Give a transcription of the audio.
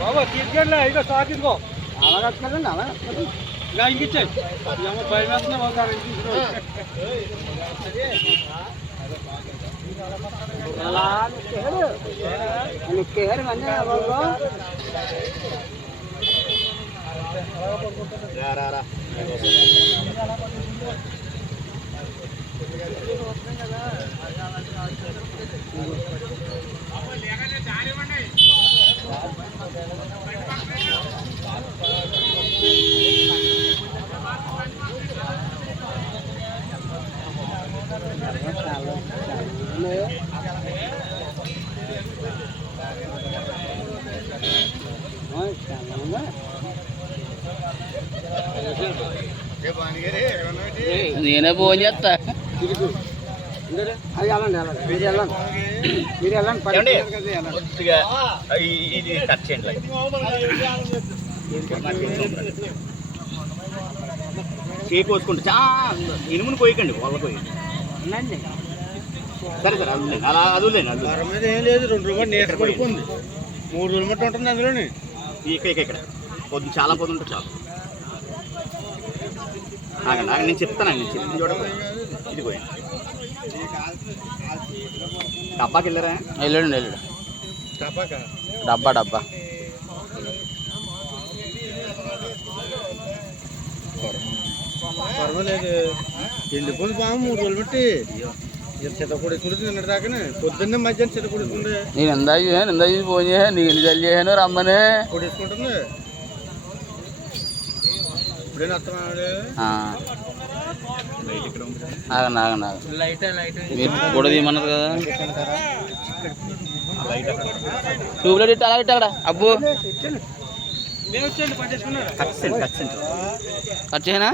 బాబా తీసుకెళ్ళా ఇక స్టాక్ తీసుకో అలా కట్టుకోండి అలా ఇలా ఇంకిచ్చాయి భయం వేస్తున్నా పోతారు నిక్కేరు మంది బాబు నేనే ఫోన్ చేస్తా. అది వెళ్ళండి వెళ్ళండి మీరు వెళ్ళండి మీరు వెళ్ళండి కొద్దిగా ఇది కట్ చేయండి. పోసుకుంటే ఇనుముని పోయకండి వాళ్ళ పోయి. సరే సరే అది అలా అదులేండి. అది మీద ఏం లేదు 2 రూపాయలు నీట పడిపోయింది 3 రోజుల మట్టి ఉంటుంది అందులోని ఇక్కడ పొద్దు చాలా పొద్దు ఉంటుంది చాలు. ఆగండి ఆగండి నేను చెప్తాను. నేను చెప్పిన చూడకపోయి ఇది పోయాను. డబ్బాకి వెళ్ళారా? వెళ్ళాడు వెళ్ళాడు. డబ్బా పర్వాలేదు ఎండిపోయింది బాగా 3 రోజులు బట్టి చిత్తపొడి వేసుకుంటే నిన్నటి దాకానే పొద్దున్నే మధ్యాహ్నం చిత్తపొడి వేసుకుంటే నేను ఇందా చూసి ఫోన్ చేశాను. నీకు ఎన్ని తల్లి చేశాను రమ్మని పొడి వేసుకుంటుంది. ఇప్పుడేనా వస్తున్నాడు ఆగండి మీరు కూడా తీయమన్నారు కదా. ట్యూబ్లైట్ ఇట్టు అలా ఇట్టు అక్కడ అబ్బు కట్ చేయనా?